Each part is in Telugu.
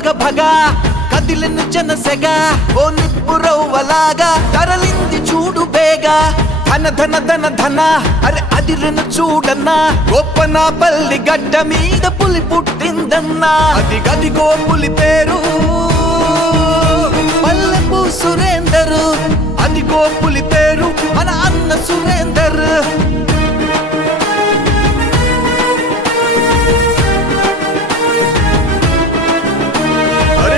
భగ భగ కదిలిన జనసెగ ఓ నిప్పు రవ్వలాగా తరలింది చూడు బేగా ధన ధన ధన ధన అరే అదిరిన చూడన్నా గొప్పన పల్లి గడ్డ మీద పులి పుట్టిందన్నా అది గదిగో పులి పేరు పల్లెపు సురేందర్ అదిగో పులి పేరు మన అన్న సురేందర్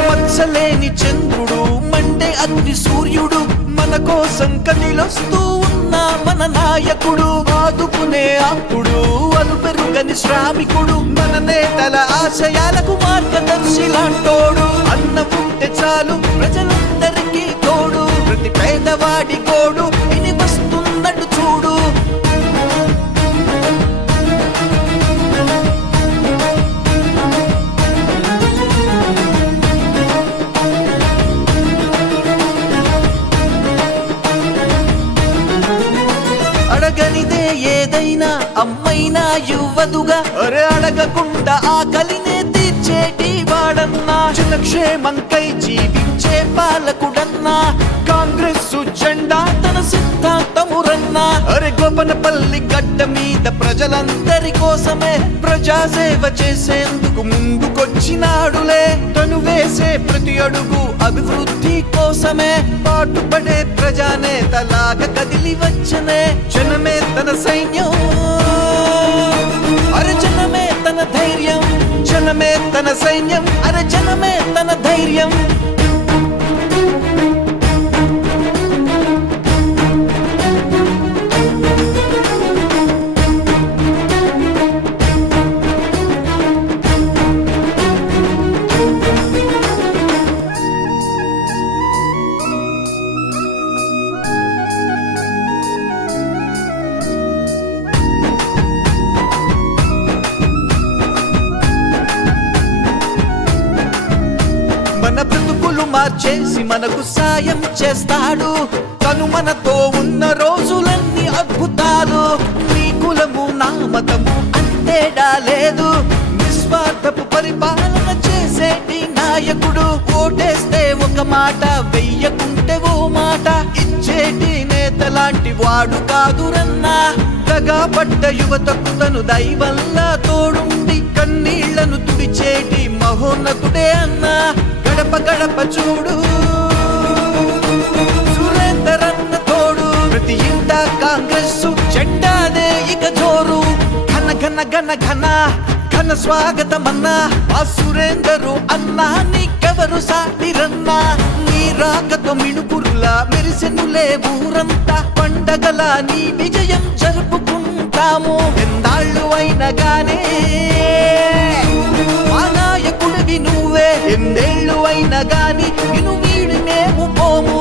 మచ్చలేని చంద్రుడు మండే అగ్ని సూర్యుడు మన కోసం కదిలొస్తూ ఉన్న మన నాయకుడు ఆదుకునే అప్పుడు అలుపెరుగని శ్రామికుడు మన నేతల ఆశయాలకు మార్గదర్శి లాంటోడు అన్న ఉంటే చాలు ప్రజలందరికీ తోడు ప్రతి పేదవాడి కోడు విని వస్తున్నట్టు చూడు అడగనిదే ఏదైనా అమ్మైనా ఇవ్వదుగా అరే అడగకుండా ఆకలినే తీర్చేటి వాడన్నా జనక్షేమంకై జీవించే పాలకుడన్నా కాంగ్రెస్ జెండా తన సిద్ధాంతమురన్నా అరే గోపనపల్లి గడ్డ మీద ప్రజలందరి కోసమే ప్రజాసేవ చేసేందుకు ముందుకొచ్చినాడులే తను వేసే ప్రతి అడుగు అభివృద్ధి కోసమే పాటుపడే ప్రజానేతలాగా కదిలి వచ్చనే జనమే తన సైన్యం అరే జనమే తన ధైర్యం జనమే తన సైన్యం అరే జనమే తన ధైర్యం మన బ్రతుకులు మార్చేసి మనకు సాయం చేస్తాడు తను మనతో ఉన్న రోజులన్నీ అద్భుతాలు నీ కులము నా మతము అంతేడా లేదు నిస్వార్థపు పరిపాలన చేసేటి నాయకుడు ఓటేస్తే ఒక మాట వెయ్యకుంటే ఓ మాట ఇచ్చేటి నేత లాంటి వాడు కాదురన్నా దగాపడ్డ యువతకు తను దైవల్లా తోడుండి కన్నీళ్లను తుడిచేటి మహోన్నతుడే అన్నా గడప గడప చూడు సురేందర్ అన్న తోడు ప్రతి ఇంట కాంగ్రెస్ జెండాదే ఇక జోరు ఘన ఘన ఘన ఘన ఘన స్వాగతమన్నా ఆ సురేందరు అన్నా నీకెవరు సాటిరన్నా నీ రాకతో మిణుకురులా మెరిసెనులే ఊరంతా పండగల నీ విజయం జరుపుకుంటాము ఎన్నాళ్ళు అయినా గానే మా నాయకుడివి నువ్వే ఎన్నేళ్ళు అయినా గాని నిన్ను వీడి మేము పోము